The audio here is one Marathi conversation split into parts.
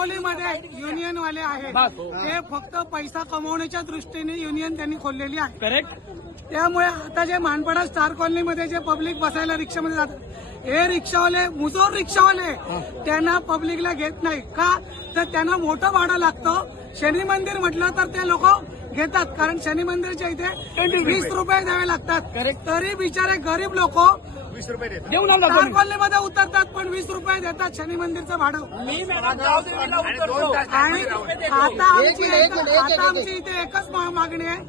हिंगोलीमध्ये युनियन वाले आहेत ते फक्त पैसा कमवण्याच्या दृष्टीने युनियन त्यांनी खोललेली आहे. करेक्ट. त्यामुळे आता जे मानपाडा स्टार कॉलनीमध्ये जे पब्लिक बसायला रिक्षामध्ये जातात हे रिक्षावाले मुजोर रिक्षावाले त्यांना पब्लिकला घेत नाही का तर त्यांना मोठं भाडं लागतं. शनी मंदिर म्हटलं तर ते लोक घेतात कारण शनी मंदिरच्या इथे 20 रुपये द्यावे लागतात. तरी बिचारे गरीब लोक 20 रुपये देऊन आला स्टार कॉलनीमध्ये उतरतात पण 20 रुपये देतात शनी मंदिरचं भाडं. आणि आता आमची इथे एकच मागणी आहे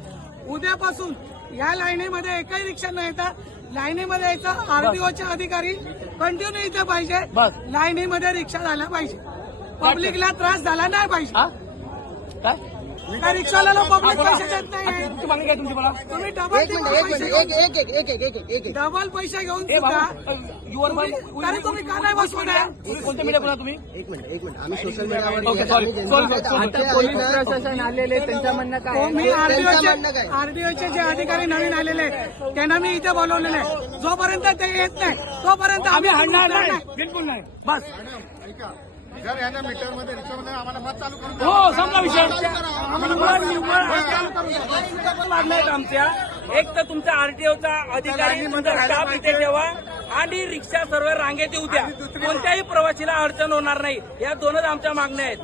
उद्यापासून या लाईनीमध्ये एकही रिक्षा न येता लाईनीमध्ये यायचं. आरटीओचे अधिकारी कंटिन्यू इथे पाहिजे. लाईनीमध्ये रिक्षा झाल्या पाहिजे. पब्लिकला त्रास झाला नाही पाहिजे. काय रिक्षावाल्याला पब्लिक पैसे देत नाही. तुम्ही डबल पैसे घेऊन सुद्धा तरी तुम्ही का नाही बसवत आहे? कोणत्या मीडिया बोला तुम्ही? एक मिनिट आम्ही सोशल मीडियावर पोलीस प्रशासन आलेले त्यांचं म्हणणं काय? मी आरटीओचे जे अधिकारी नवीन आलेले त्यांना मी इथे बोलवलेले आहे. जोपर्यंत ते येत नाही तोपर्यंत आम्ही हलणार नाही. बिलकुल नाही. बस जर यांना मीटरमध्ये रिक्षामध्ये आम्हाला मत चालू करून हो संपला विषय. मागण्या आहेत आमच्या. एक तर तुमचा आरटीओचा अधिकारी तुमचा स्टाफ इथे ठेवा आणि रिक्षा सर्व रांगेत येऊ द्या. कोणत्याही प्रवासीला अडचण होणार नाही. या दोनच आमच्या मागण्या आहेत.